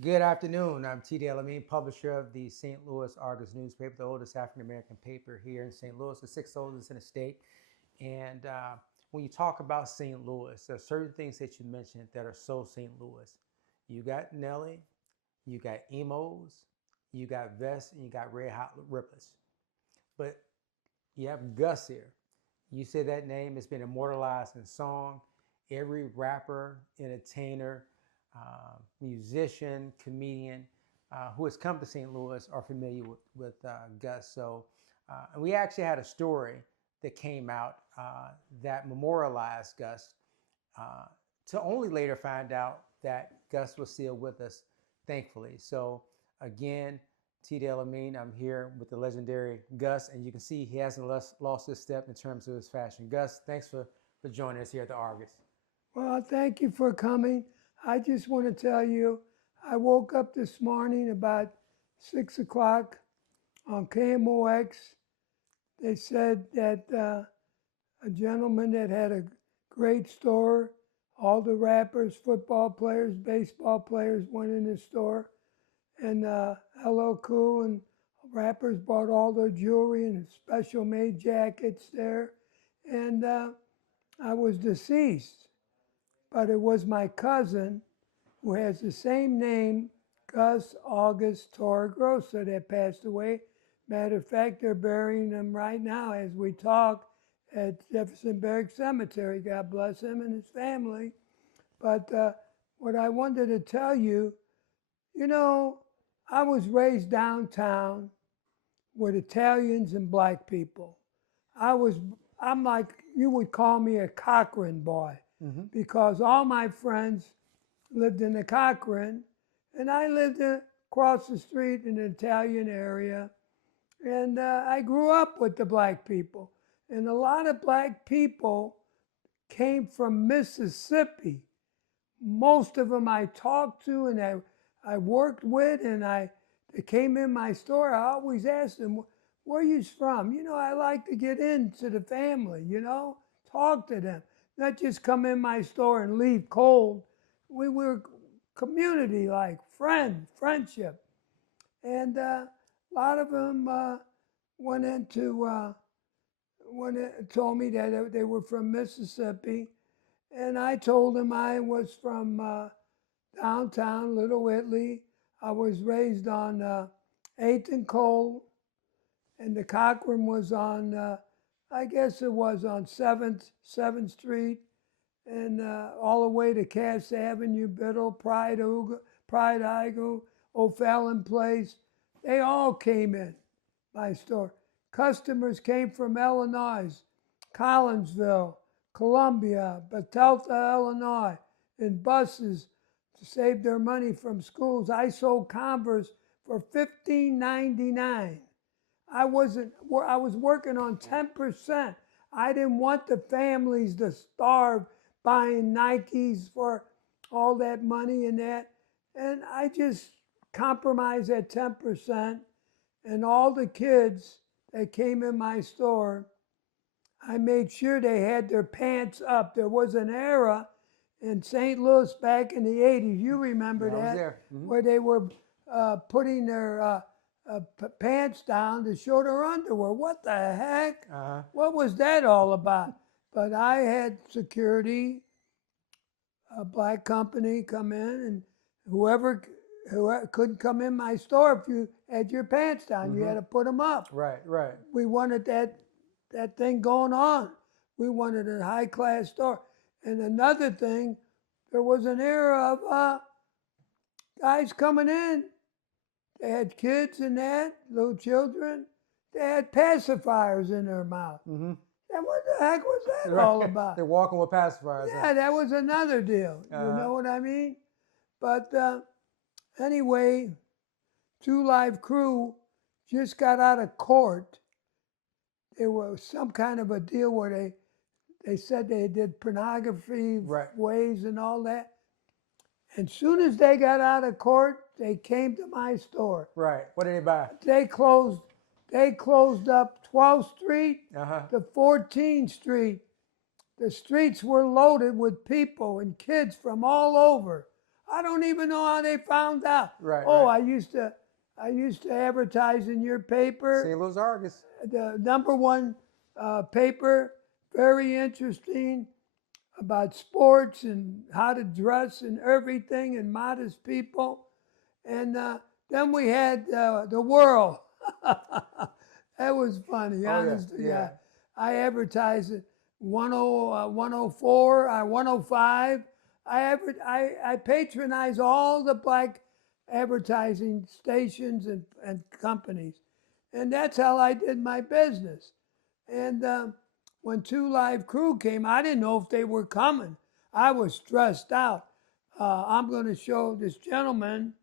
Good afternoon. I'm T.D. El-Amin, publisher of the St. Louis Argus newspaper, the oldest African-American paper here in St. Louis, the sixth oldest in the state. And when you talk about St. Louis, there are certain things that you mentioned that are so St. Louis. You got Nelly, you got emos, you got vests, and you got red hot rippers. But you have Gus here. You say that name has been immortalized in song. Every rapper, entertainer, musician, comedian who has come to St. Louis are familiar with Gus. And we actually had a story that came out that memorialized Gus to only later find out that Gus was still with us, thankfully. So again, T.D. El-Amin, I'm here with the legendary Gus, and you can see he hasn't lost his step in terms of his fashion. Gus, thanks for joining us here at the Argus. Well, thank you for coming. I just want to tell you, I woke up this morning about 6 o'clock on KMOX. They said that a gentleman that had a great store, all the rappers, football players, baseball players went in the store, and LL Cool and rappers bought all their jewelry and special made jackets there. And I was deceased, but it was my cousin who has the same name, Gus August Torregrossa, that passed away. Matter of fact, they're burying him right now as we talk at Jeffersonburg Cemetery. God bless him and his family. But what I wanted to tell you, you know, I was raised downtown with Italians and black people. I'm like, you would call me a Cochrane boy, because all my friends lived in the Cochrane, and I lived across the street in the Italian area, and I grew up with the black people. And a lot of black people came from Mississippi. Most of them I talked to and I worked with, and they came in my store. I always asked them, where are you from? You know, I like to get into the family, talk to them, not just come in my store and leave cold. We were community, like friendship. And a lot of them went into, told me that they were from Mississippi. And I told them I was from downtown Little Italy. I was raised on 8th and Cole, and the Cochrane was on, I guess it was on 7th Street, and all the way to Cass Avenue, Biddle, Pride, Igu, O'Fallon Place. They all came in my store. Customers came from Illinois, Collinsville, Columbia, Bethesda, Illinois, in buses to save their money from schools. I sold Converse for $15.99. I was working on 10%. I didn't want the families to starve buying Nikes for all that money and that. And I just compromised at 10%. And all the kids that came in my store, I made sure they had their pants up. There was an era in St. Louis back in the 80s, you remember Yeah, I was that, there. where they were putting their pants down to show their underwear. What the heck? What was that all about? But I had security, a black company come in, and whoever couldn't come in my store if you had your pants down. You had to put them up. Right, right. We wanted that thing going on. We wanted a high class store. And another thing, there was an era of guys coming in. They had kids and that, little children. They had pacifiers in their mouth. And what the heck was that all about? They're walking with pacifiers. Yeah, that was another deal. You know what I mean? But anyway, Two Live Crew just got out of court. There was some kind of a deal where they said they did pornography ways and all that. And soon as they got out of court, they came to my store. Right. What did they buy? They closed up 12th Street to 14th Street. The streets were loaded with people and kids from all over. I don't even know how they found out. Right, Oh, right. I used to advertise in your paper, St. Louis Argus. the #1 paper, very interesting about sports and how to dress and everything and modest people. And then we had the world. That was funny, Oh, yeah, honestly. yeah. I advertised at 104, 105. I patronize all the black advertising stations and companies. And that's how I did my business. And when Two Live Crew came, I didn't know if they were coming. I was stressed out. I'm going to show this gentleman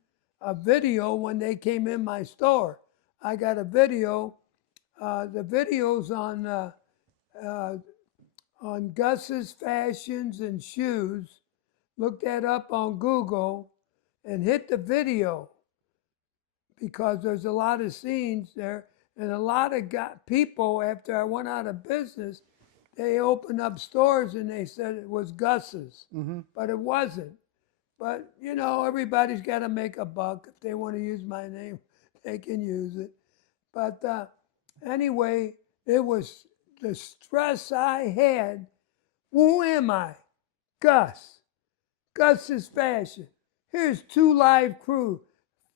a video when they came in my store. I got a video. The video's on Gus's Fashions and Shoes. Look that up on Google and hit the video because there's a lot of scenes there and a lot of people, after I went out of business, they opened up stores and they said it was Gus's, but it wasn't. But, you know, everybody's got to make a buck. If they want to use my name, they can use it. But anyway, it was the stress I had. Who am I? Gus. Gus's Fashion. Here's Two Live Crew.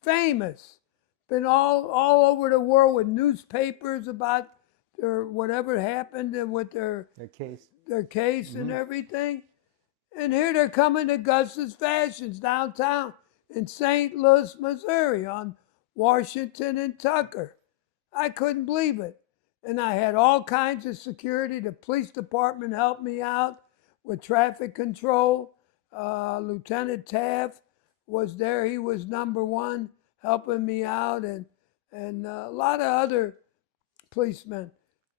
Famous. Been all over the world with newspapers about their whatever happened and with their case and everything. And here they're coming to Gus's Fashions downtown in St. Louis, Missouri on Washington and Tucker. I couldn't believe it. And I had all kinds of security. The police department helped me out with traffic control. Lieutenant Taft was there. He was #1 helping me out, and a lot of other policemen.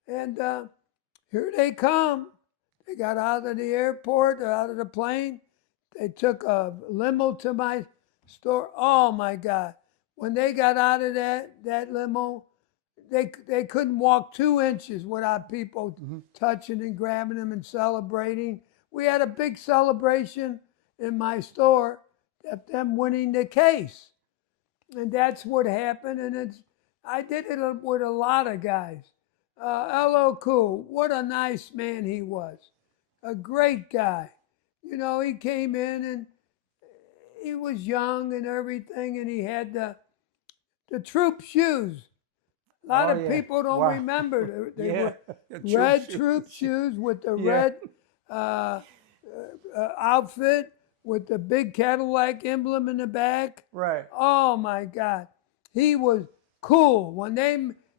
And here they come. They got out of the airport, out of the plane. They took a limo to my store. Oh my God. When they got out of that limo, they couldn't walk 2 inches without people touching and grabbing them and celebrating. We had a big celebration in my store of them winning the case. And that's what happened. And I did it with a lot of guys. L.O. Cool, what a nice man he was. A great guy. You know, he came in and he was young and everything, and he had the troop shoes. A lot of people don't remember. They were red troop shoes with the red outfit with the big Cadillac emblem in the back. Right. Oh my God. He was cool. When they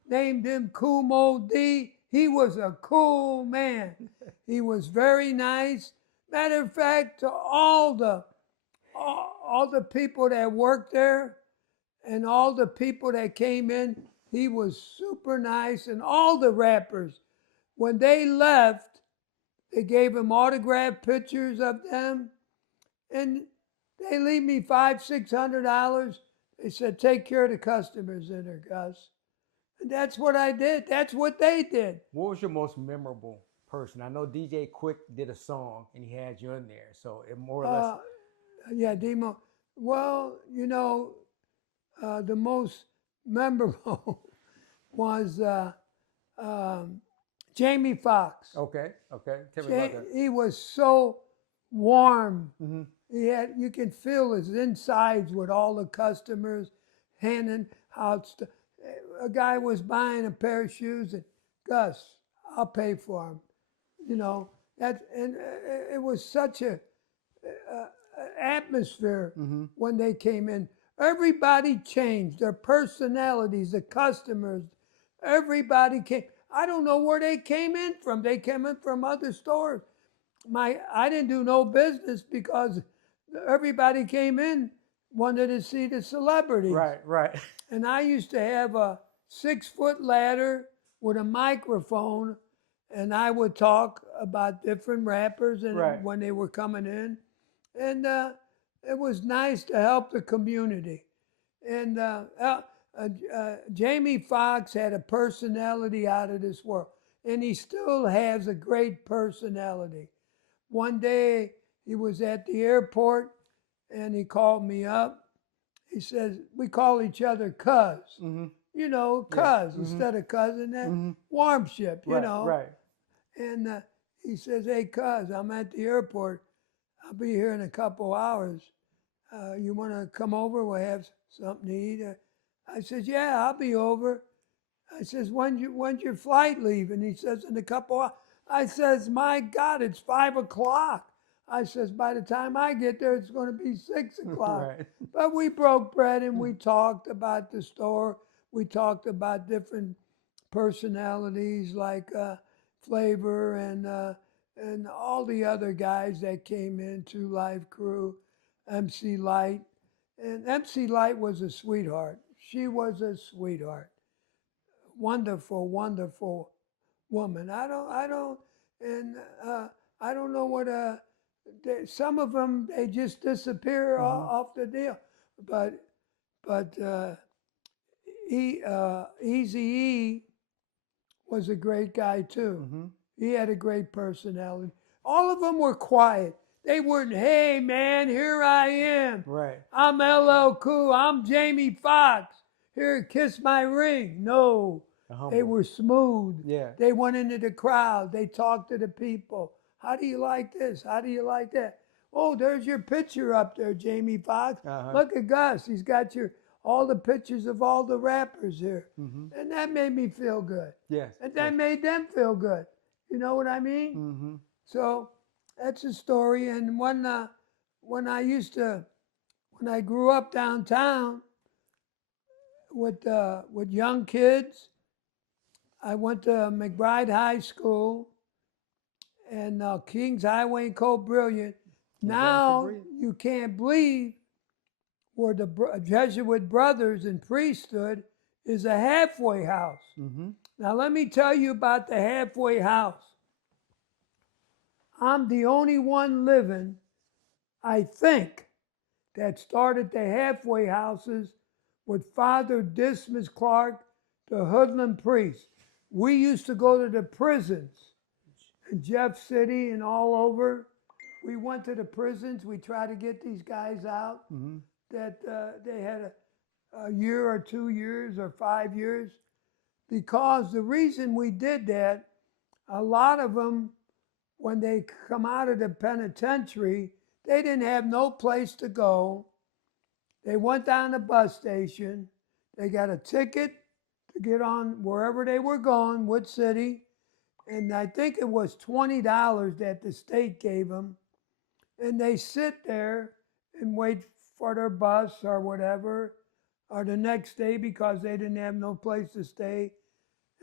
named him Cool Mo D, he was a cool man. He was very nice. Matter of fact, to all the people that worked there and all the people that came in, he was super nice. And all the rappers, when they left, they gave him autographed pictures of them. And they leave me $500-600. They said, take care of the customers in there, Gus. And that's what I did. That's what they did. What was your most memorable person? I know DJ Quick did a song and he had you in there. So it more or less. Yeah, Demo. Well, you know, the most memorable was Jamie Foxx. Okay. Tell me about that. He was so warm. You can feel his insides with all the customers handing out stuff. A guy was buying a pair of shoes and Gus, I'll pay for them. You know, and it was such a atmosphere when they came in. Everybody changed, their personalities, the customers, everybody came. I don't know where they came in from. They came in from other stores. I didn't do no business because everybody came in, wanted to see the celebrities. Right. And I used to have a 6-foot ladder with a microphone, and I would talk about different rappers and when they were coming in. And it was nice to help the community. And Jamie Foxx had a personality out of this world, and he still has a great personality. One day he was at the airport, and he called me up. He says, we call each other cuz. Mm-hmm. You know, cuz Yeah. Mm-hmm. instead of cousin, that Mm-hmm. warmship, you Right, know. right. And he says, hey, cuz, I'm at the airport. I'll be here in a couple hours. You want to come over? We'll have something to eat. I says, yeah, I'll be over. I says, when's your flight leave? And he says, in a couple hours. I says, my God, it's 5 o'clock. I says, by the time I get there, it's going to be 6 o'clock. Right. But we broke bread and we talked about the store. We talked about different personalities like Flavor and all the other guys that came into Live Crew, MC Light. And MC Light was a sweetheart. She was a sweetheart. Wonderful, wonderful woman. I don't know what some of them they just disappear off the deal, but Easy E was a great guy too. Mm-hmm. He had a great personality. All of them were quiet. They weren't, hey man, here I am. Right. I'm LL Cool. I'm Jamie Foxx. Here, kiss my ring. No. They were smooth. Yeah. They went into the crowd. They talked to the people. How do you like this? How do you like that? Oh, there's your picture up there, Jamie Foxx. Look at Gus. He's got all the pictures of all the rappers here. Mm-hmm. And that made me feel good. Yes. And that made them feel good. You know what I mean? Mm-hmm. So that's a story. And when I grew up downtown with young kids, I went to McBride High School and Kings Highway and Cole Brilliant. Now you can't believe where the Jesuit brothers and priesthood is a halfway house. Mm-hmm. Now let me tell you about the halfway house. I'm the only one living, I think, that started the halfway houses with Father Dismas Clark, the hoodlum priest. We used to go to the prisons in Jeff City and all over. We went to the prisons. We tried to get these guys out that they had a year or 2 years or 5 years. Because the reason we did that, a lot of them, when they come out of the penitentiary, they didn't have no place to go. They went down the bus station. They got a ticket to get on wherever they were going, which city. And I think it was $20 that the state gave them. And they sit there and wait for their bus or whatever, or the next day because they didn't have no place to stay.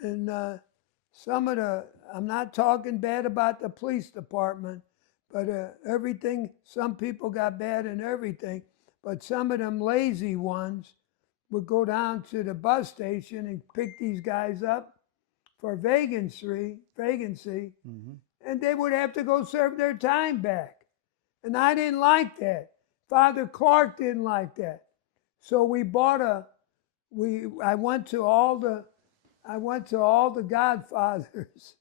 And I'm not talking bad about the police department, but everything, some people got bad in everything, but some of them lazy ones would go down to the bus station and pick these guys up for vacancy, and they would have to go serve their time back. And I didn't like that. Father Clark didn't like that. So I went to all the Godfathers.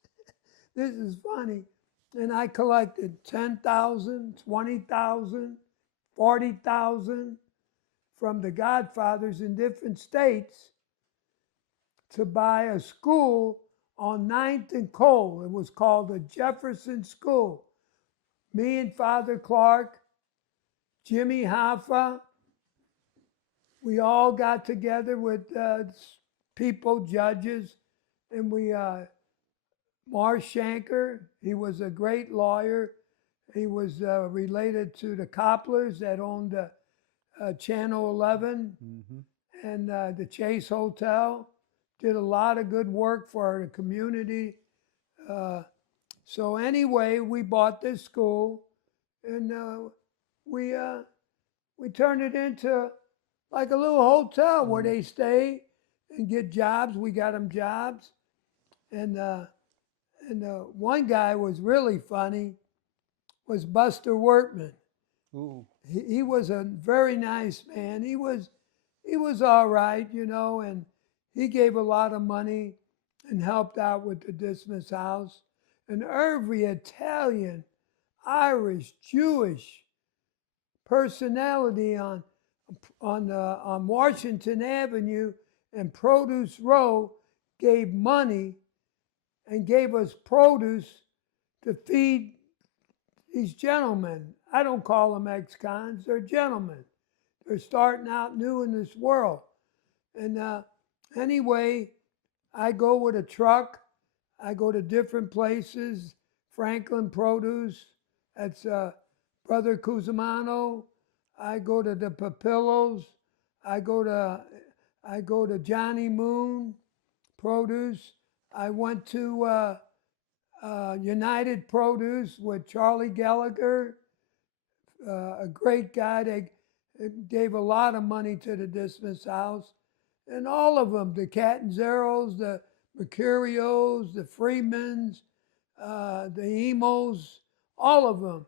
This is funny. And I collected 10,000, 20,000, 40,000 from the Godfathers in different states to buy a school on 9th and Cole. It was called the Jefferson School. Me and Father Clark, Jimmy Hoffa, we all got together with people, judges, and Marsh Shanker, he was a great lawyer. He was related to the Copplers that owned Channel 11 and the Chase Hotel. Did a lot of good work for the community. So anyway, we bought this school, and we turned it into like a little hotel where they stay and get jobs. We got them jobs, and one guy was really funny. Was Buster Wortman. Ooh. He was a very nice man. He was all right, you know, and he gave a lot of money and helped out with the Dismas House. And every Italian, Irish, Jewish personality on Washington Avenue and Produce Row gave money and gave us produce to feed these gentlemen. I don't call them ex-cons, they're gentlemen. They're starting out new in this world. And anyway, I go with a truck. I go to different places. Franklin Produce, that's Brother Cusimano. I go to the Papillos. I go to Johnny Moon Produce. I went to United Produce with Charlie Gallagher, a great guy. They gave a lot of money to the Dismas House. And all of them, the Catanzeros, the Mercurios, the Freemans, the Emos, all of them.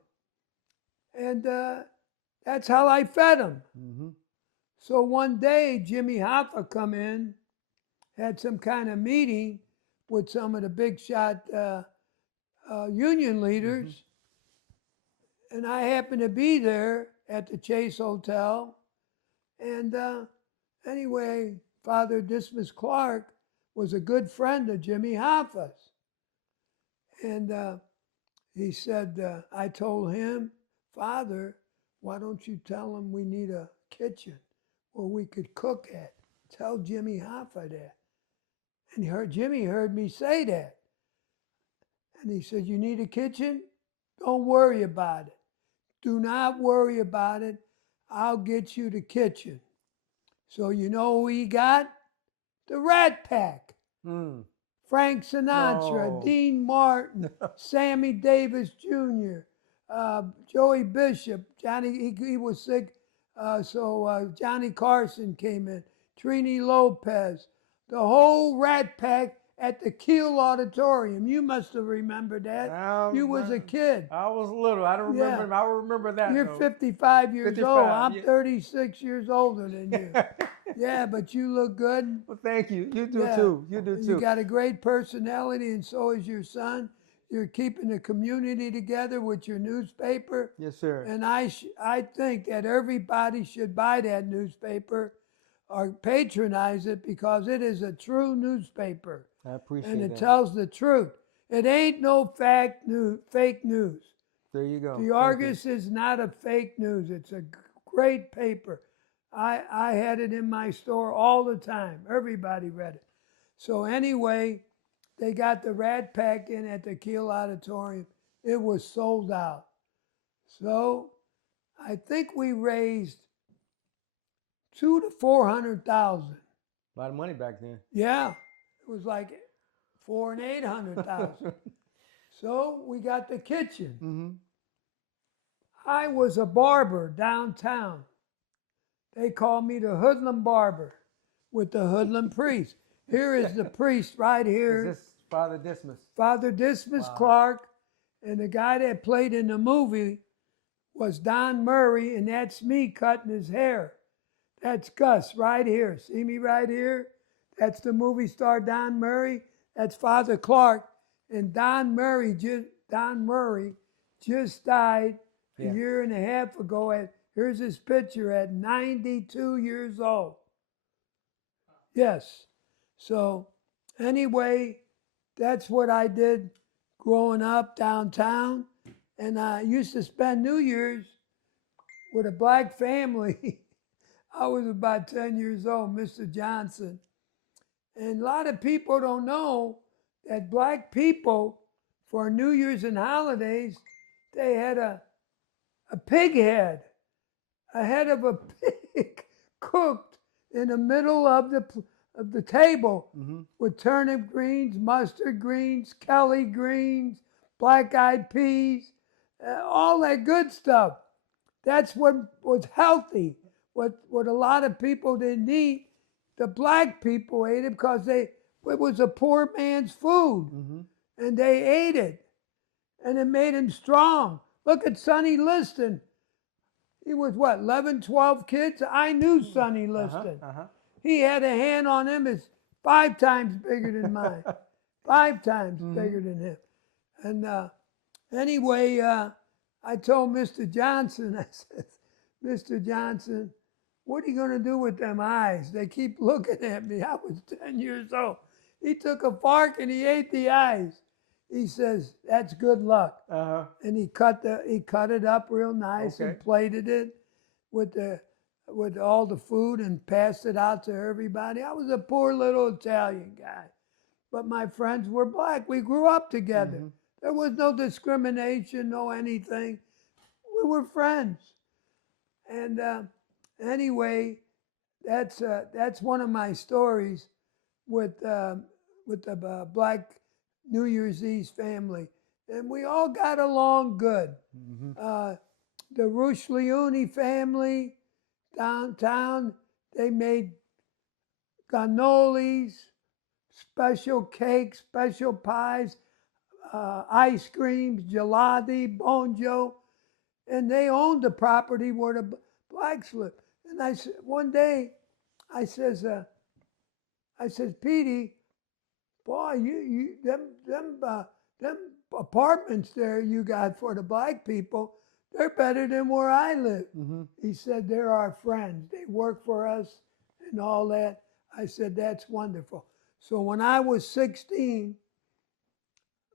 And that's how I fed them. Mm-hmm. So one day, Jimmy Hoffa come in, had some kind of meeting with some of the big shot union leaders. And I happened to be there at the Chase Hotel. And anyway, Father Dismas Clark was a good friend of Jimmy Hoffa's. And he said, I told him, Father, why don't you tell him we need a kitchen where we could cook at? Tell Jimmy Hoffa that. And Jimmy heard me say that. And he said, you need a kitchen? Don't worry about it. Do not worry about it. I'll get you the kitchen. So you know who he got? The Rat Pack. Frank Sinatra, Dean Martin, Sammy Davis Jr., Joey Bishop, Johnny, he was sick, so Johnny Carson came in, Trini Lopez, the whole Rat Pack at the Kiel Auditorium. You must have remembered that. You was a kid. I was little. I don't remember. Yeah. I remember that. You're though. 55 years 55, old. I'm yeah. 36 years older than you. Yeah, but you look good. Well, thank you. You do too. You do too. You got a great personality, and so is your son. You're keeping the community together with your newspaper. Yes, sir. And I think that everybody should buy that newspaper or patronize it because it is a true newspaper. I appreciate and that. it tells the truth. It ain't no fake news. There you go. The Argus is not a fake news. It's a great paper. I had it in my store all the time. Everybody read it. So anyway, they got the Rat Pack in at the Kiel Auditorium. It was sold out. So I think we raised $200,000 to $400,000. A lot of money back then. Yeah, it was like $400,000 and $800,000. So we got the kitchen. Mm-hmm. I was a barber downtown. They called me the Hoodlum Barber with the Hoodlum priest. Here is the priest right here. Is this Father Dismas? Father Dismas Clark. And the guy that played in the movie was Don Murray, and that's me cutting his hair. That's Gus right here. See me right here? That's the movie star Don Murray. That's Father Clark. And Don Murray just died a year and a half ago. Here's his picture at 92 years old. Yes. So anyway, that's what I did growing up downtown. And I used to spend New Year's with a black family. I was about 10 years old, Mr. Johnson. And a lot of people don't know that black people, for New Year's and holidays, they had a pig head, a head of a pig cooked in the middle of the table with turnip greens, mustard greens, Kelly greens, black-eyed peas, all that good stuff. That's what was healthy. What a lot of people didn't eat, the black people ate it because it was a poor man's food. And they ate it. And it made him strong. Look at Sonny Liston. He was what, 11, 12 kids? I knew Sonny Liston. He had a hand on him that's 5 times bigger than mine. 5 times bigger than him. And anyway, I told Mr. Johnson, I said, Mr. Johnson, what are you going to do with them eyes? They keep looking at me. I was 10 years old. He took a fork and he ate the eyes. He says, that's good luck. Uh-huh. And he cut it up real nice and Okay. plated it with all the food and passed it out to everybody. I was a poor little Italian guy, but my friends were black. We grew up together. Mhm. There was no discrimination, no anything. We were friends. And anyway, that's one of my stories with the black New Year's Eve family, and we all got along good. Mhm. The Ruscleone family downtown, they made cannolis, special cakes, special pies, ice creams, gelati, bonjo, and they owned the property where the blacks lived. And one day, I says, Petey, boy, them apartments there you got for the black people, they're better than where I live. Mm-hmm. He said, they're our friends. They work for us and all that. I said, that's wonderful. So when I was 16,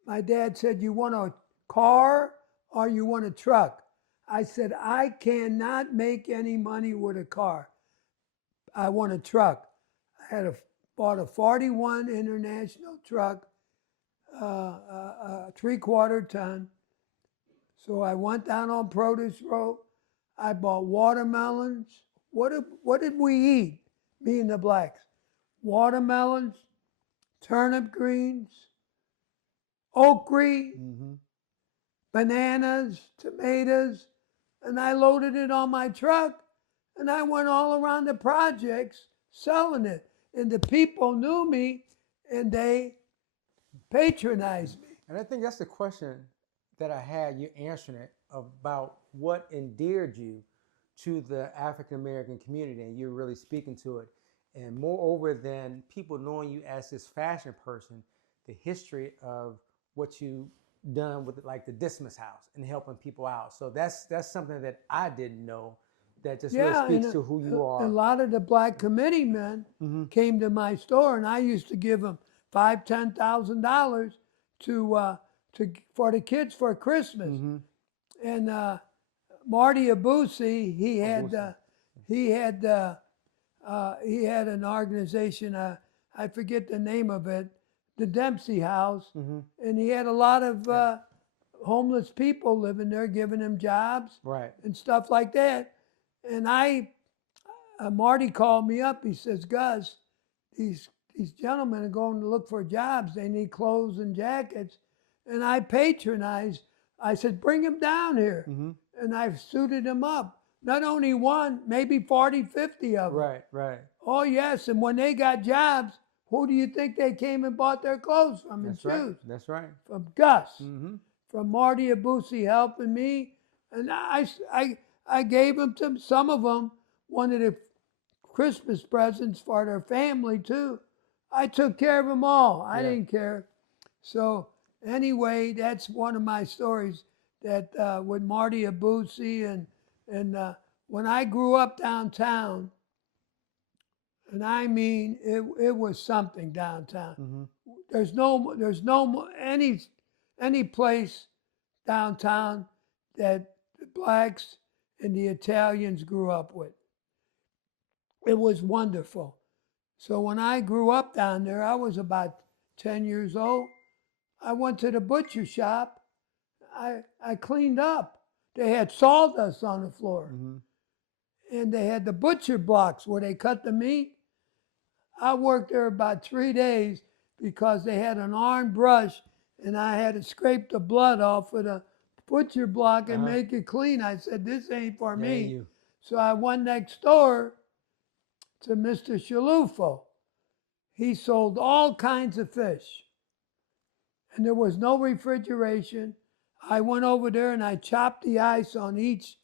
my dad said, you want a car or you want a truck? I said, I cannot make any money with a car. I want a truck. I bought a 41 International truck, a 3/4 ton. So I went down on Produce Road. I bought watermelons. What did we eat, me and the blacks? Watermelons, turnip greens, okra, Mm-hmm. bananas, tomatoes, and I loaded it on my truck, and I went all around the projects selling it. And the people knew me, and they patronized me. And I think that's the question that I had you answering it about what endeared you to the African American community, and you're really speaking to it. And moreover than people knowing you as this fashion person, the history of what you done with like the Dismas House and helping people out. So that's something that I didn't know. That just really speaks to who you are. A lot of the black committee men Mm-hmm. came to my store, and I used to give them $5,000-$10,000 for the kids for Christmas. Mm-hmm. And Marty Abusi, he had an organization. I forget the name of it, the Dempsey House, Mm-hmm. and he had a lot of homeless people living there, giving them jobs, Right. and stuff like that. And Marty called me up. He says, Gus, these gentlemen are going to look for jobs. They need clothes and jackets. And I patronized. I said, bring them down here. Mm-hmm. And I've suited them up. Not only one, maybe 40, 50 of them. Right, right. Oh, yes. And when they got jobs, who do you think they came and bought their clothes from and That's right. shoes? That's right. From Gus, Mm-hmm. from Marty Abusi helping me. And I gave them to some of them, wanted the Christmas presents for their family too. I took care of them all. I didn't care. So anyway, that's one of my stories that with Marty Abusi and when I grew up downtown, and I mean it was something downtown. Mm-hmm. There's no any place downtown that the blacks and the Italians grew up with. It was wonderful. So when I grew up down there, I was about 10 years old. I went to the butcher shop. I cleaned up. They had sawdust on the floor. Mm-hmm. And they had the butcher blocks where they cut the meat. I worked there about 3 days because they had an iron brush and I had to scrape the blood off with a butcher block and make it clean. I said, this ain't for me. You. So I went next door to Mr. Shalufo. He sold all kinds of fish. And there was no refrigeration. I went over there and I chopped the ice on each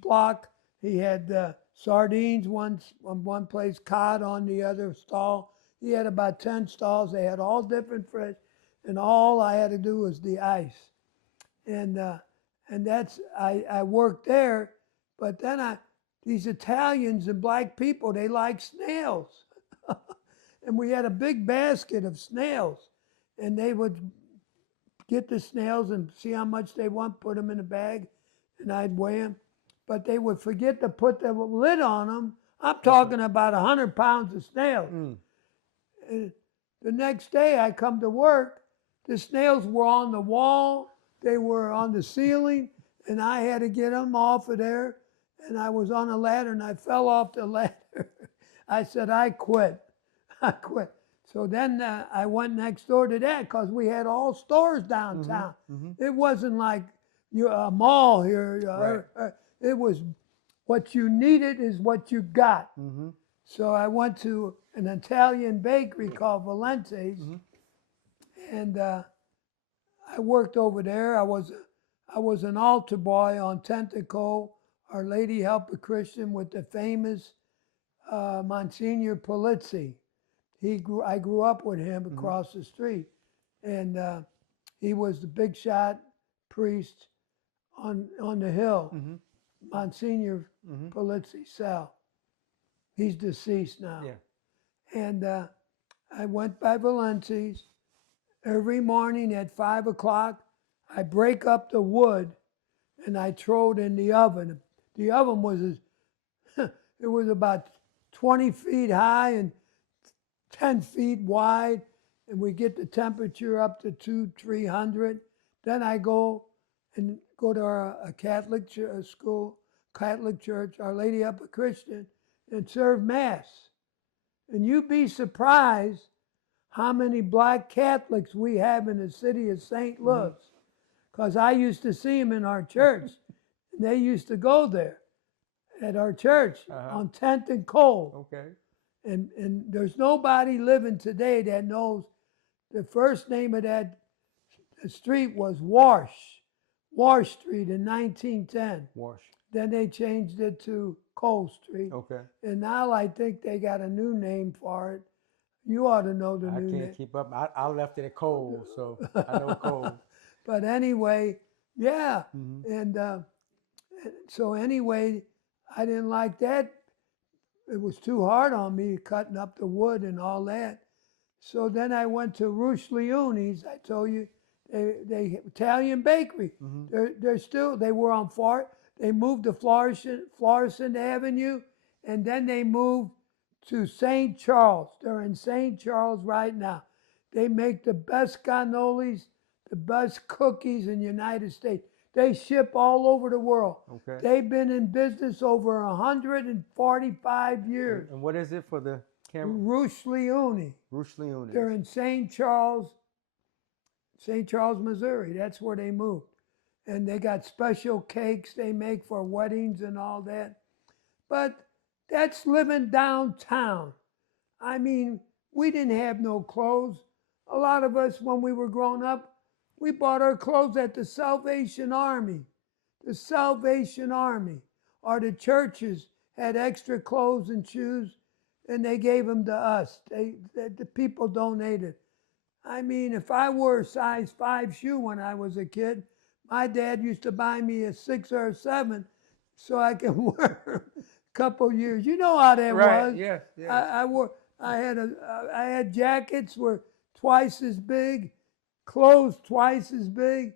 block. He had sardines on one place, cod on the other stall. He had about 10 stalls. They had all different fish, and all I had to do was the ice. And that's I worked there But then these Italians and black people, they like snails. And we had a big basket of snails. And they would get the snails and see how much they want, put them in a bag, and I'd weigh them. But they would forget to put the lid on them. I'm talking about 100 pounds of snails. And the next day I come to work, the snails were on the wall, they were on the ceiling, and I had to get them off of there. And I was on a ladder and I fell off the ladder. I said, I quit. I quit. So then I went next door to that because we had all stores downtown. It wasn't like a mall here. It was what you needed is what you got. So I went to an Italian bakery called Valente's, and I worked over there. I was an altar boy on Tentacle, Our Lady Help a Christian, with the famous Monsignor Polizzi. I grew up with him across the street, and he was the big shot priest on the hill. Monsignor Polizzi, Sal. He's deceased now. And I went by Valente's every morning at 5 o'clock. I break up the wood and I throw it in the oven. The oven was it was about 20 feet high and 10 feet wide, and we get the temperature up to 200-300. Then I go to a Catholic school, Catholic church, Our Lady Help a Christian, and serve Mass. And you'd be surprised how many black Catholics we have in the city of St. Louis. Because I used to see them in our church, and they used to go there at our church on 10th and Cole. And there's nobody living today that knows the first name of that street was Wash Street in 1910. Then they changed it to Cole Street. And now I think they got a new name for it. You ought to know the new name. I can't keep up. I left it at Cole, so I know Cole. But anyway, yeah. And so anyway, I didn't like that. It was too hard on me cutting up the wood and all that. So then I went to Ruscglioni's. I told you, they Italian bakery. They were on they moved to Florissant Avenue, and then they moved to St. Charles. They're in St. Charles right now. They make the best cannolis, the best cookies in the United States. They ship all over the world. They've been in business over 145 years. And what is it for the camera? Ruscglioni. They're in St. Charles, Missouri. That's where they moved. And they got special cakes they make for weddings and all that. But that's living downtown. I mean, we didn't have no clothes. A lot of us, when we were growing up, we bought our clothes at the Salvation Army. The Salvation Army. Or the churches had extra clothes and shoes, and they gave them to us. The people donated. I mean, if I wore a size 5 shoe when I was a kid, my dad used to buy me a 6 or a 7 so I could wear a couple years. You know how that was. I had jackets were twice as big, clothes twice as big.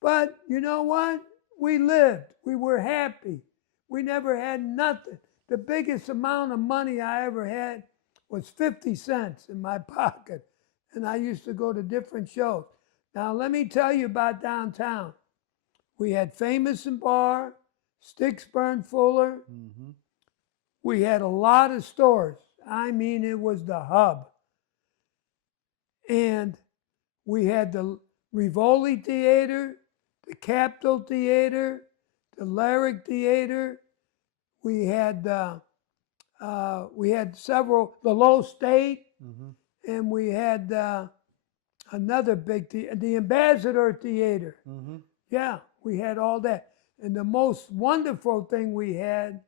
But you know what? We lived. We were happy. We never had nothing. The biggest amount of money I ever had was 50 cents in my pocket. And I used to go to different shows. Now, let me tell you about downtown. We had Famous and Bar, Sticksburn Fuller. We had a lot of stores. I mean, it was the hub. And we had the Rivoli Theater, the Capitol Theater, the Lyric Theater. We had several, the Low State, and we had another big theater, the Ambassador Theater. Yeah, we had all that. And the most wonderful thing we had,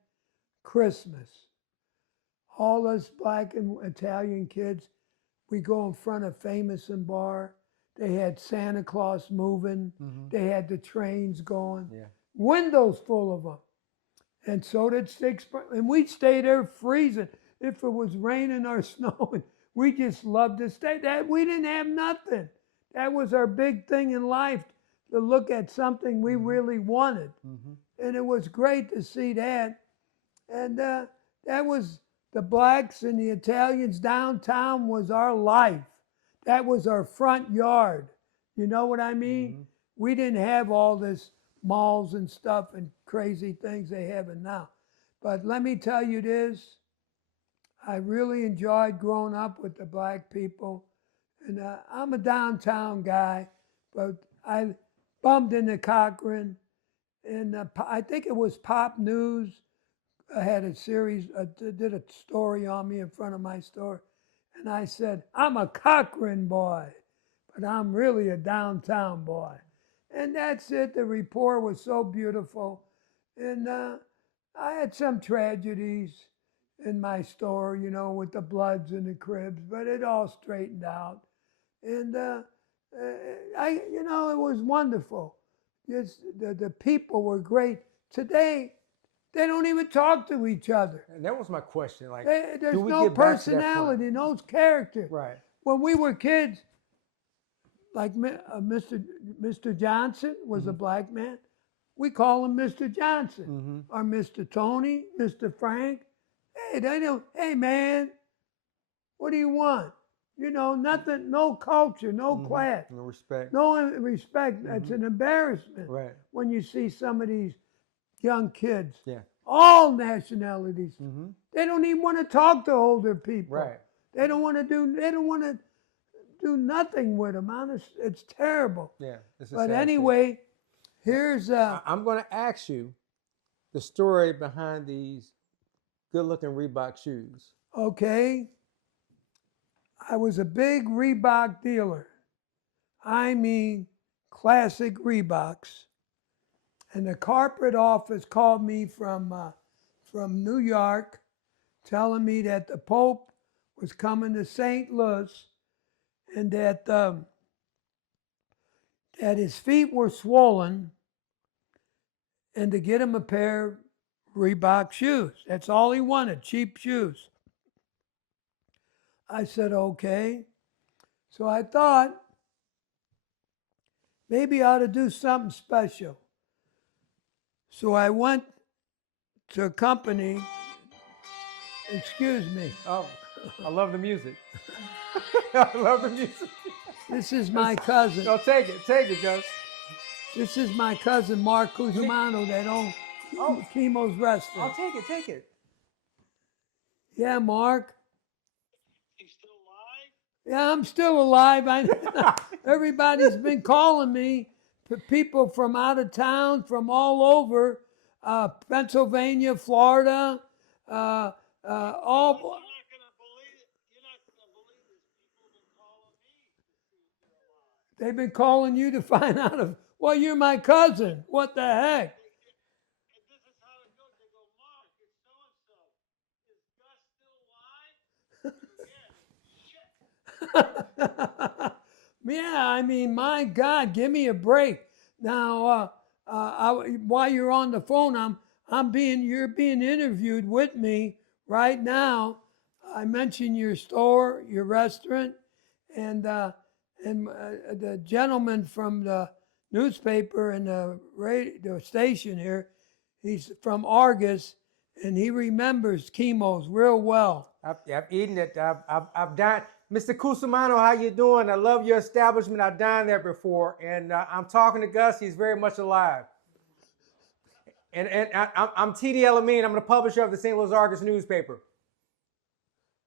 Christmas. All us black and Italian kids, we go in front of Famous and Bar. They had Santa Claus moving. They had the trains going. Windows full of them. and so did Six. And we'd stay there freezing if it was raining or snowing. We just loved to stay. That we didn't have nothing. That was our big thing in life, to look at something we really wanted. And it was great to see that. And that was the blacks and the Italians. Downtown was our life. That was our front yard. You know what I mean? We didn't have all this malls and stuff and crazy things they have now. But let me tell you this, I really enjoyed growing up with the black people. And I'm a downtown guy, but I bumped into Cochran, and I think it was Pop News had a series, did a story on me in front of my store. And I said, I'm a Cochran boy, but I'm really a downtown boy. And that's it. The rapport was so beautiful. And I had some tragedies in my store, you know, with the Bloods and the Cribs, but it all straightened out. And you know, it was wonderful. Just the people were great. Today, they don't even talk to each other. And that was my question. Like, there's no personality, no character. Right. When we were kids, like Mr. Johnson was a black man, we call him Mr. Johnson, or Mr. Tony, Mr. Frank. Hey, they don't. Hey, man, what do you want? You know, nothing, no culture, no class. No respect. No respect. It's an embarrassment when you see some of these young kids. Yeah. All nationalities. They don't even want to talk to older people. Right. They don't want to do nothing with them. Honest, it's terrible. Yeah. But anyway, here's I'm going to ask you the story behind these good-looking Reebok shoes. Okay. I was a big Reebok dealer. I mean, classic Reeboks. And the corporate office called me from New York, telling me that the Pope was coming to St. Louis, and that his feet were swollen, and to get him a pair of Reebok shoes. That's all he wanted, cheap shoes. I said, okay. So I thought, maybe I ought to do something special. So I went to a company, excuse me. Oh, I love the music. I love the music. This is my cousin. No, take it, Gus. This is my cousin, Mark Cusimano, that owns Chemo's Restaurant. I'll take it. Yeah, Mark. You still alive? Yeah, I'm still alive. Everybody's been calling me. People from out of town, from all over, Pennsylvania, Florida, all. You're not gonna believe this. People have been calling me to see if you're alive. They've been calling you to find out well, you're my cousin. What the heck? And this is how it goes. They go, Mark, it's so-and-so. Is Gus still alive? Shit. Yeah, I mean, my God, give me a break. Now, while you're on the phone, you're being interviewed with me right now. I mentioned your store, your restaurant, and the gentleman from the newspaper and the radio station here, he's from Argus, and he remembers Chemo's real well. I've eaten it. I've dined. Mr. Cusimano, how you doing? I love your establishment. I've dined there before, and I'm talking to Gus. He's very much alive. And I'm T.D. El-Amin. I'm the publisher of the St. Louis Argus newspaper.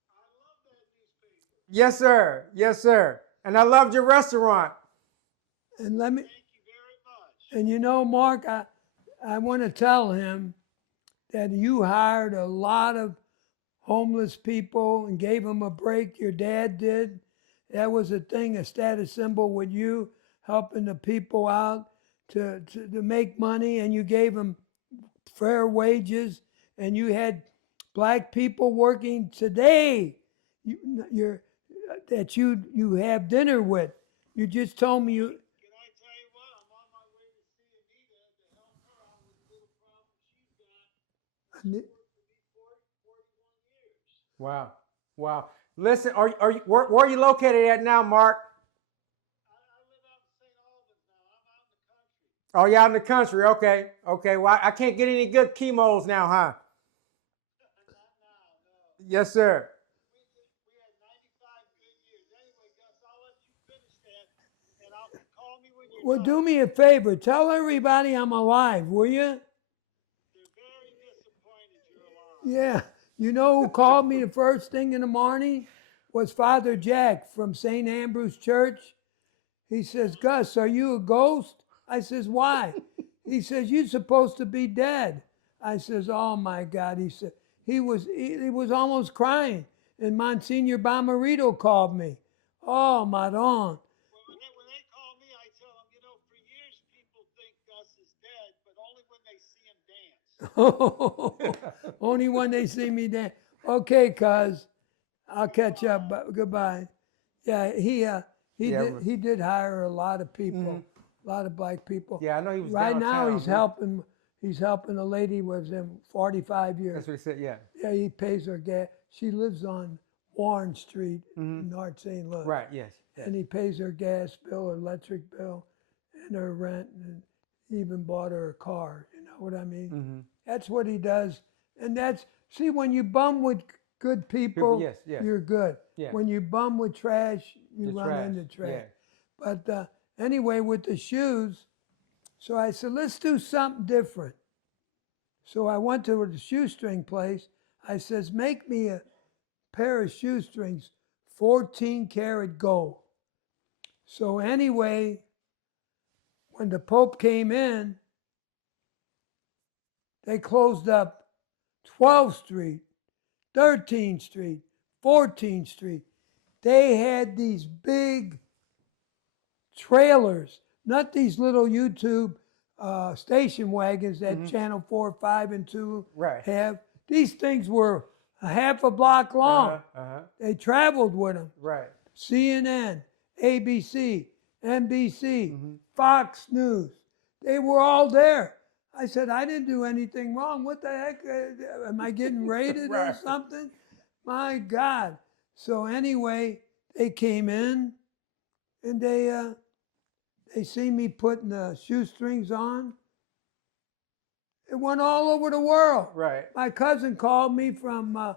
I love that newspaper. Yes, sir. Yes, sir. And I loved your restaurant. And let me. Thank you very much. And you know, Mark, I want to tell him that you hired a lot of homeless people and gave them a break. Your dad did. That was a thing, a status symbol with you, helping the people out to make money, and you gave them fair wages, and you had black people working today that you have dinner with. You just told me you. Can I tell you what? I'm on my way to see Anita to help her out with the little problem she's got. Ne- supposed to be 41 years. Wow. Wow. Listen, are you where are you located at now, Mark? I live out in St. Albans now. I'm out in the country. Oh, yeah, in the country. Okay. Okay. Well, I can't get any good chemos now, huh? Not now, no. Yes, sir. We had 95 good years. Anyway, Gus, I'll let you finish that, and I'll call me when you're Well, done. do me a favor. Tell everybody I'm alive, will you? They're very disappointed you're alive. Yeah. You know who called me the first thing in the morning? Was Father Jack from St. Ambrose Church. He says, Gus, are you a ghost? I says, why? He says, you're supposed to be dead. I says, oh my God. He said, he was almost crying. And Monsignor Bomarito called me. Oh, Madon. Well, when they call me, I tell them, for years people think Gus is dead, but only when they see him dance. Only when they see me dance. Okay, cuz. I'll catch up. Goodbye. Yeah, Yeah. he did hire a lot of people, a lot of black people. Yeah, I know he was Right now downtown. he's helping a lady was in 45 years. That's what he said. Yeah. Yeah, he pays her gas. She lives on Warren Street in North St. Louis. Right. Yes. Yes. And he pays her gas bill, her electric bill, and her rent, and he even bought her a car. You know what I mean? That's what he does. And see, when you bum with good people, Yes, yes. you're good. Yeah. When you bum with trash, you The run trash, into trash. yeah. But anyway, with the shoes, so I said, let's do something different. So I went to the shoestring place. I says, make me a pair of shoestrings, 14 karat gold. So anyway, when the Pope came in, they closed up 12th Street, 13th Street, 14th Street. They had these big trailers, not these little YouTube station wagons that Channel 4, 5, and 2 Right. have. These things were a half a block long. They traveled with them. Right. CNN, ABC, NBC, Fox News. They were all there. I said, I didn't do anything wrong. What the heck? Am I getting raided or Right. something? My God. So anyway, they came in and they seen me putting the shoestrings on. It went all over the world. Right. My cousin called me from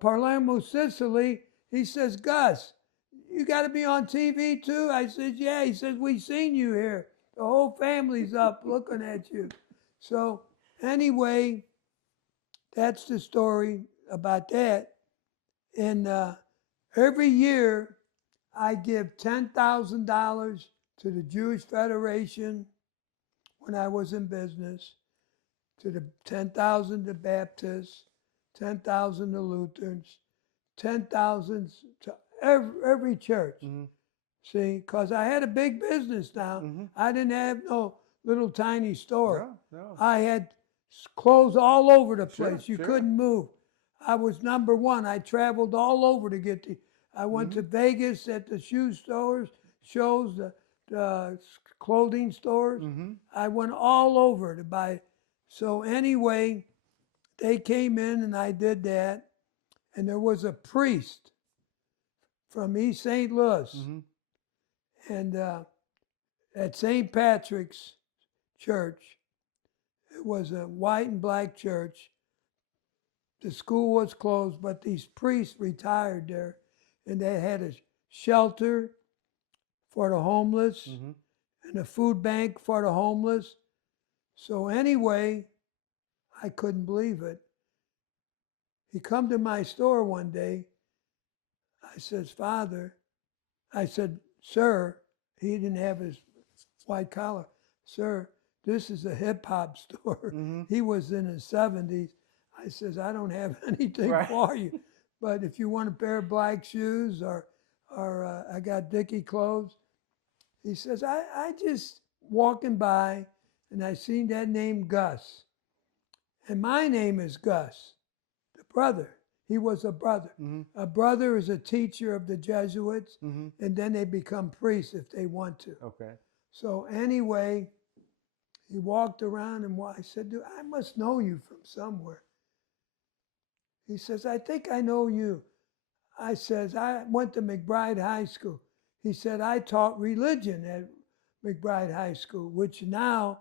Palermo, Sicily. He says, Gus, you got to be on TV too? I said, yeah. He says, we seen you here. The whole family's up looking at you. So anyway, that's the story about that. And every year I give $10,000 to the Jewish Federation when I was in business, to the 10,000 to Baptists, 10,000 to Lutherans, 10,000 to every church. See, because I had a big business now. I didn't have no little tiny store. No. I had clothes all over the Sure, place. You sure. couldn't move. I was number one. I traveled all over to get I went to Vegas at the shoe stores, shows, the clothing stores. I went all over to buy. So anyway, they came in and I did that. And there was a priest from East St. Louis. And at St. Patrick's Church, it was a white and black church. The school was closed, but these priests retired there, and they had a shelter for the homeless and a food bank for the homeless. So anyway, I couldn't believe it. He come to my store one day. I says, Father, I said, sir, he didn't have his white collar. Sir, this is a hip hop store. He was in his 70s. I says, I don't have anything for you. But if you want a pair of black shoes or I got Dickie clothes. He says, I just walking by and I seen that name Gus. And my name is Gus, the brother. He was a brother. A brother is a teacher of the Jesuits, and then they become priests if they want to. Okay. So anyway, he walked around and I said, dude, I must know you from somewhere. He says, I think I know you. I says, I went to McBride High School. He said, I taught religion at McBride High School, which now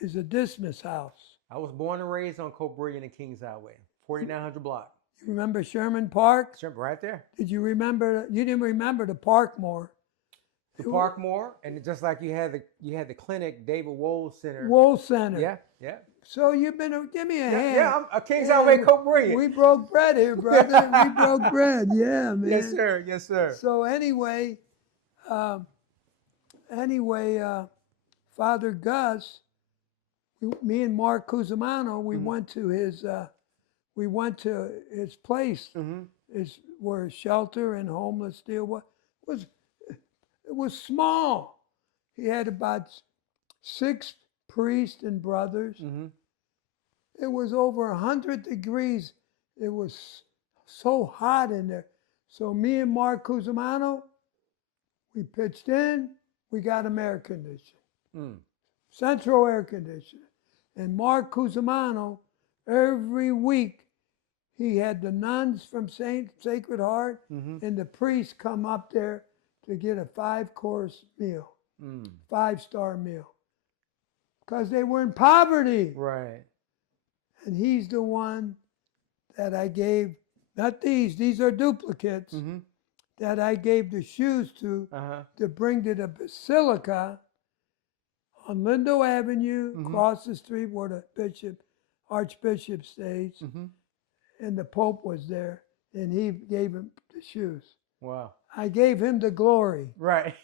is a Dismas house. I was born and raised on Cobrillion and Kings Highway, 4900 block. You remember Sherman Park? Jump right there. Did you remember? You didn't remember the park more. The Parkmore, and just like you had the clinic, David Wohl Center. Wohl Center. Yeah, yeah. So you've been, give me a hand. Yeah, I'm a Kings Highway Cobrillion. We broke bread here, brother. We broke bread. Yeah, man. Yes, sir. Yes, sir. So anyway, Father Gus, me and Mark Cusimano, we went to his place. Mm-hmm. Is where shelter and homeless deal was. It was small. He had about 6 priests and brothers. Mm-hmm. It was over 100 degrees. It was so hot in there. So me and Mark Cusimano, we pitched in. We got them air conditioning, central air conditioning. And Mark Cusimano, every week, he had the nuns from Sacred Heart and the priests come up there to get a 5-course meal, 5-star meal, because they were in poverty. Right. And he's the one that I gave, not these are duplicates, that I gave the shoes to bring to the Basilica on Lindo Avenue, across the street where the Archbishop stays, and the Pope was there, and he gave him the shoes. Wow. I gave him the glory. Right.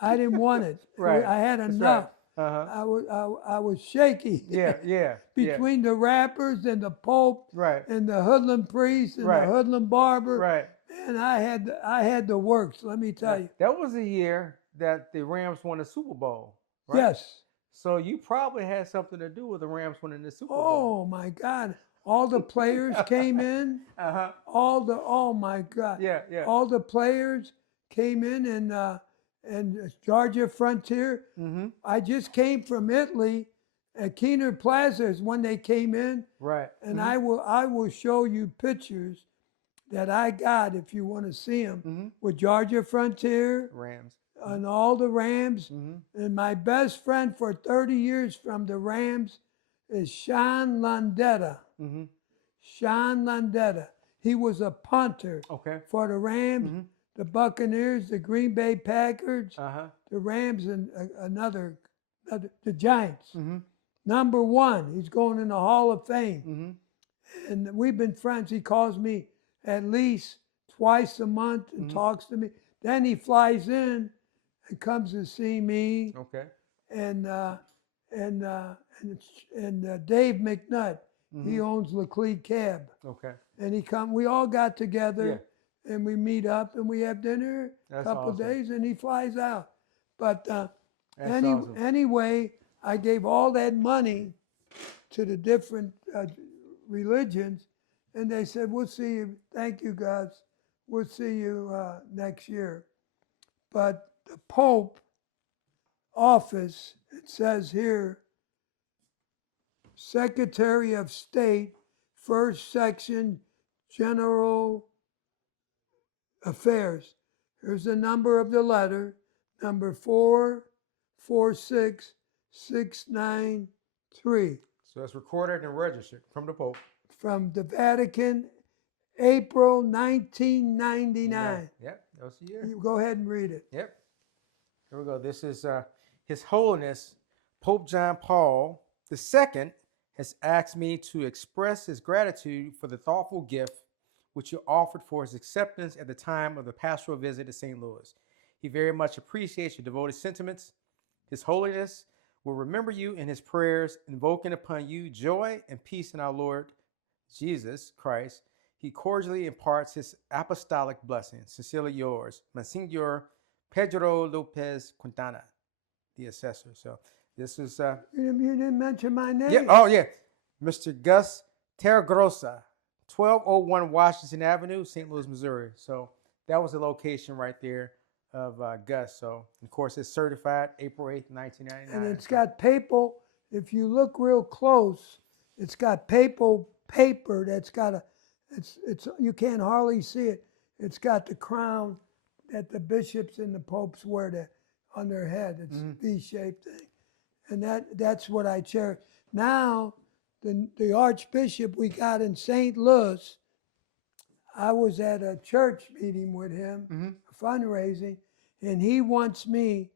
I didn't want it. Right. I had That's enough. right. I was shaky. Yeah. Between the rappers and the Pope, Right. and the hoodlum priest and Right. the hoodlum barber, Right. and I had the works. Let me tell you. That was the year that the Rams won the Super Bowl. Right? Yes. So you probably had something to do with the Rams winning the Super Bowl. Oh my God! All the players came in. Oh my God! Yeah. All the players came in, and Georgia Frontier. I just came from Italy. At Keener Plaza is when they came in. Right. And I will show you pictures that I got if you want to see them with Georgia Frontier, Rams, and all the Rams. And my best friend for 30 years from the Rams is Sean Landetta. Sean Landetta. He was a punter for the Rams, the Buccaneers, the Green Bay Packers, the Rams, and the Giants. Number 1, he's going in the Hall of Fame. And we've been friends. He calls me at least twice a month and talks to me. Then he flies in and comes to see me. Okay. And Dave McNutt, he owns LeClee Cab. Okay. And we all got together and we meet up and we have dinner a couple of days and he flies out. But anyway, I gave all that money to the different religions, and they said, we'll see you. Thank you, Gus. We'll see you next year. But the Pope office, it says here, Secretary of State, First Section, General Affairs. Here's the number of the letter, number 446693. So it's recorded and registered from the Pope. From the Vatican, April 1999. Yep, that was the year. You go ahead and read it. Yep. Here we go. This is His Holiness Pope John Paul II has asked me to express his gratitude for the thoughtful gift which you offered for his acceptance at the time of the pastoral visit to St. Louis. He very much appreciates your devoted sentiments. His Holiness will remember you in his prayers, invoking upon you joy and peace in our Lord Jesus Christ. He cordially imparts his apostolic blessing. Sincerely yours, Monsignor Pedro Lopez Quintana, the assessor. So this is... You didn't mention my name. Yeah, Mr. Gus Torregrossa, 1201 Washington Avenue, St. Louis, Missouri. So that was the location right there of Gus. So, of course, it's certified April 8th, 1999. And it's got papal, if you look real close, it's got papal paper that's got It's you can't hardly see it. It's got the crown that the bishops and the popes wear on their head. It's a V-shaped thing, and that's what I cherish. Now, the Archbishop we got in St. Louis, I was at a church meeting with him, fundraising, and he wants me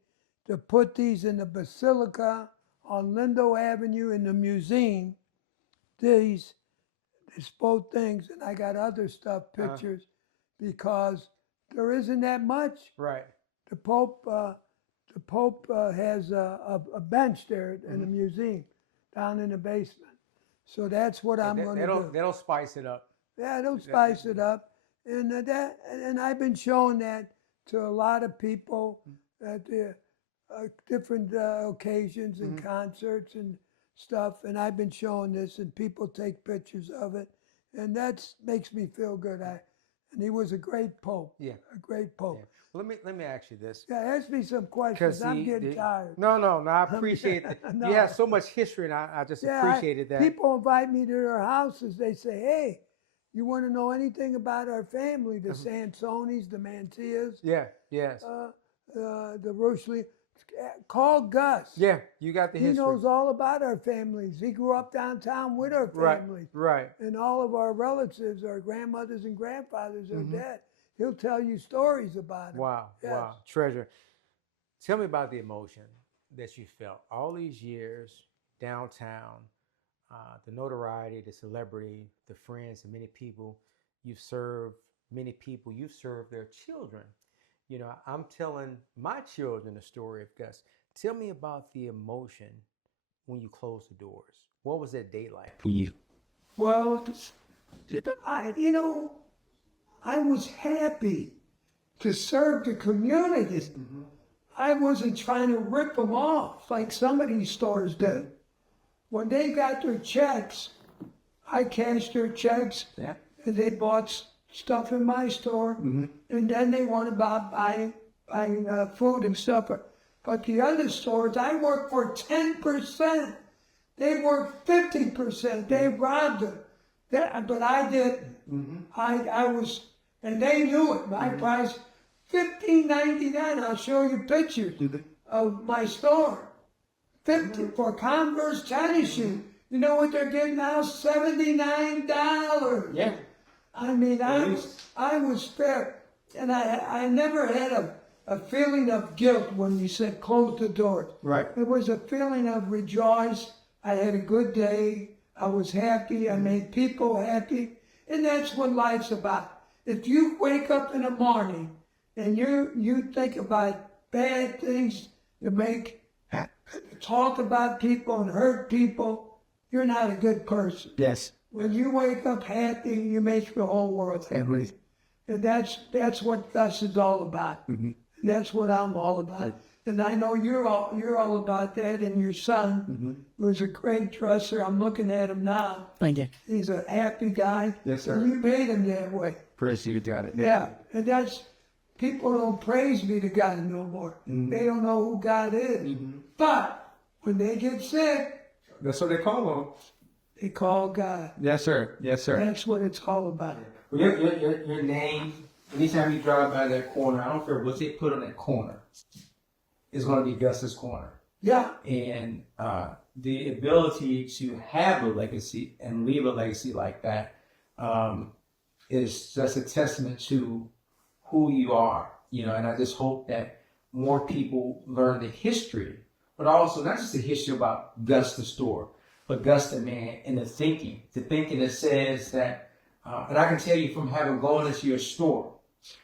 to put these in the Basilica on Lindo Avenue in the museum. These both things, and I got other stuff, pictures, because there isn't that much. Right. The Pope has a bench there in the museum down in the basement. So that's what I'm going to do. They'll spice it up. Yeah, they'll spice it up, and and I've been showing that to a lot of people at the different occasions and concerts and stuff. And I've been showing this, and people take pictures of it, and that makes me feel good. And he was a great pope. Yeah. A great pope. Yeah. Well, let me ask you this. Yeah, ask me some questions. I'm getting tired. No, I appreciate it. No. You have so much history, and I just appreciated that. People invite me to their houses. They say, "Hey, you want to know anything about our family? The Sansonis, the Mantillas, Yes. the Rochely. Call Gus. Yeah, you got the history. He knows all about our families. He grew up downtown with our families. Right. And all of our relatives, our grandmothers and grandfathers are dead. He'll tell you stories about them. Wow. Yes. Wow. Treasure. Tell me about the emotion that you felt all these years downtown, the notoriety, the celebrity, the friends, and many people you've served, you've served their children. You know, I'm telling my children the story of Gus. Tell me about the emotion when you closed the doors. What was that day like for you? Well, I was happy to serve the community. I wasn't trying to rip them off like some of these stores did. When they got their checks, I cashed their checks, and they bought stuff in my store, and then they wanted about buying food and stuff. But the other stores, I worked for 10%. They worked 50%. They robbed them. But I didn't. I was, and they knew it. My price, $15.99. I'll show you pictures of my store. 50 for Converse tennis shoes. You know what they're getting now? $79. Yeah. I mean, I was fair, and I never had a feeling of guilt when you said close the door. Right. It was a feeling of rejoice. I had a good day. I was happy. I made people happy, and that's what life's about. If you wake up in the morning and you think about bad things to talk about people and hurt people, you're not a good person. Yes. When you wake up happy, you make the whole world happy. And that's what Gus is all about. And that's what I'm all about. And I know you're all about that, and your son was a great dresser. I'm looking at him now. Thank you. He's a happy guy. Yes, sir. And you made him that way. Appreciate you got it. Yeah. And that's, people don't praise me to God no more. They don't know who God is. But when they get sick, That's what they call them. they call God. Yes, sir. Yes, sir. That's what it's all about. Well, your name, anytime you drive by that corner, I don't care what they put on that corner, it's going to be Gus's Corner. Yeah. And the ability to have a legacy and leave a legacy like that is just a testament to who you are, and I just hope that more people learn the history, but also not just the history about Gus the store, but Gus the man, and the thinking that says that, and I can tell you from having gone into your store,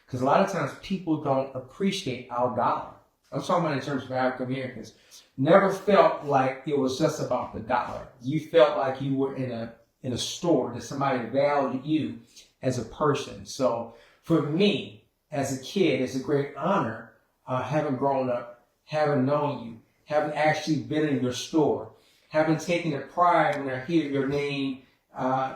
because a lot of times people don't appreciate our dollar. I'm talking about in terms of African Americans. Never felt like it was just about the dollar. You felt like you were in a store, that somebody valued you as a person. So for me, as a kid, it's a great honor having grown up, having known you, having actually been in your store, having taken the pride when I hear your name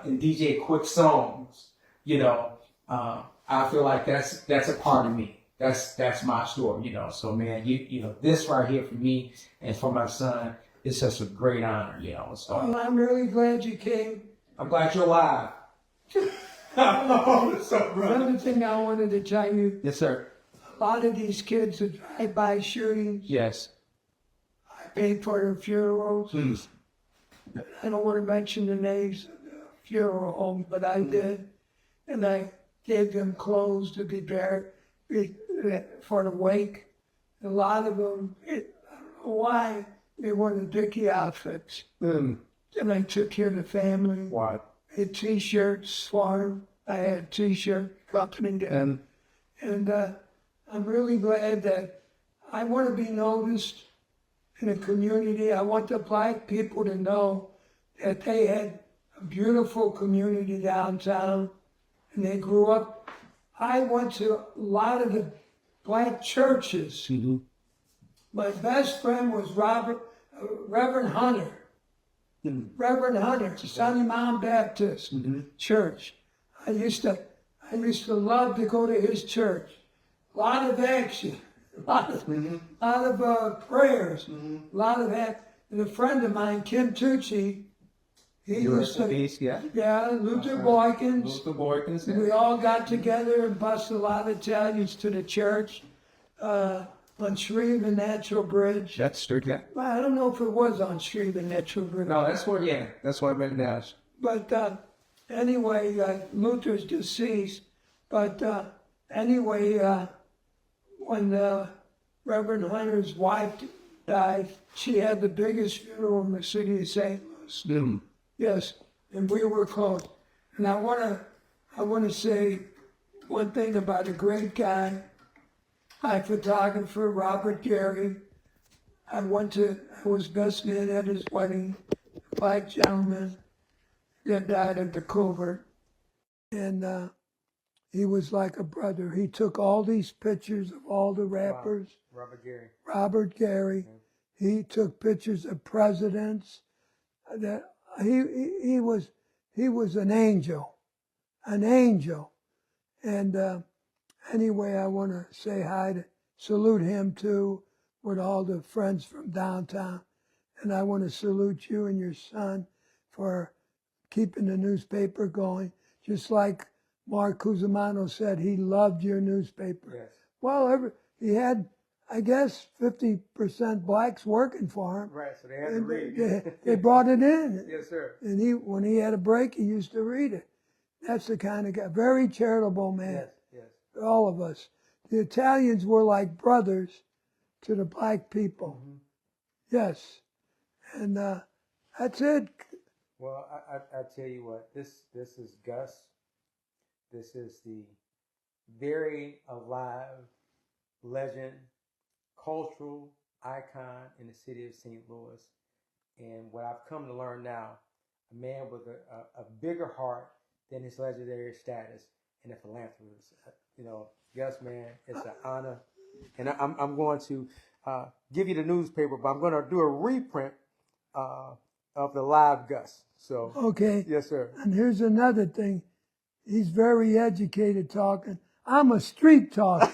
in DJ Quick songs. I feel like that's a part of me. That's my story, So man, you this right here for me and for my son is just a great honor, So Well, I'm really glad you came. I'm glad you're alive. Another thing I wanted to tell you, Yes, sir. a lot of these kids that drive-by shootings, Yes. I paid for their funerals. I don't want to mention the names of the funeral home, but I did. And I gave them clothes to be buried for the wake. A lot of them, I don't know why, they wore the Dickie outfits. And I took care of the family. Why? I had T-shirts for them. I had T-shirt company. And I'm really glad that I want to be noticed in the community. I want the black people to know that they had a beautiful community downtown, and they grew up. I went to a lot of the black churches. My best friend was Reverend Hunter. Reverend Hunter, Sunny Mountain Baptist Church. I used to love to go to his church. A lot of action, a lot of prayers, a lot of that. And a friend of mine, Kim Tucci, he used to, Luther Boykins. We all got together and bused a lot of Italians to the church on Shreve and Natural Bridge. That's true. Yeah. Well, I don't know if it was on Shreve and Natural Bridge. No, that's what. Yeah, that's what I meant now. But anyway, Luther's deceased. But anyway, when Reverend Hunter's wife died, she had the biggest funeral in the city of St. Louis. Yes, and we were close. And I wanna say one thing about a great guy, my photographer, Robert Gary. I was best man at his wedding, black gentleman that died at the covert. And he was like a brother. He took all these pictures of all the rappers. Wow. Robert Gary. He took pictures of presidents. That he was an angel. And anyway, I want to say hi to salute him too, with all the friends from downtown. And I want to salute you and your son for keeping the newspaper going. Just like Mark Cusimano said, he loved your newspaper. Yes. Well, he had, I guess, 50% blacks working for him. Right, so they had to read. They brought it in. Yes, sir. And when he had a break, he used to read it. That's the kind of guy, very charitable man. Yes. All of us. The Italians were like brothers to the black people. Yes. And that's it. Well, I tell you what, this is Gus. This is the very alive legend, cultural icon in the city of St. Louis. And what I've come to learn now, a man with a bigger heart than his legendary status, and a philanthropist. Gus, man, it's an honor. And I'm going to give you the newspaper, but I'm going to do a reprint of the live Gus. So okay. Yes, sir. And here's another thing. He's very educated talking. I'm a street talker.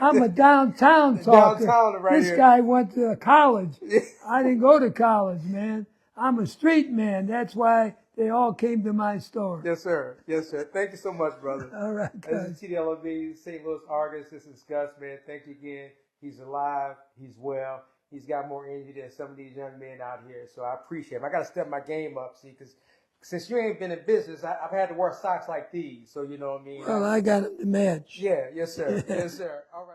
I'm a downtown talker. This guy went to college. I didn't go to college, man. I'm a street man. That's why they all came to my store. Yes, sir. Yes, sir. Thank you so much, brother. All right, guys. This is El-Amin, St. Louis Argus. This is Gus, man. Thank you again. He's alive. He's well. He's got more energy than some of these young men out here. So I appreciate him. I got to step my game up, see, because since you ain't been in business, I've had to wear socks like these. So you know what I mean? Well, I got them to match. Yeah. Yes, sir. Yes, sir. All right.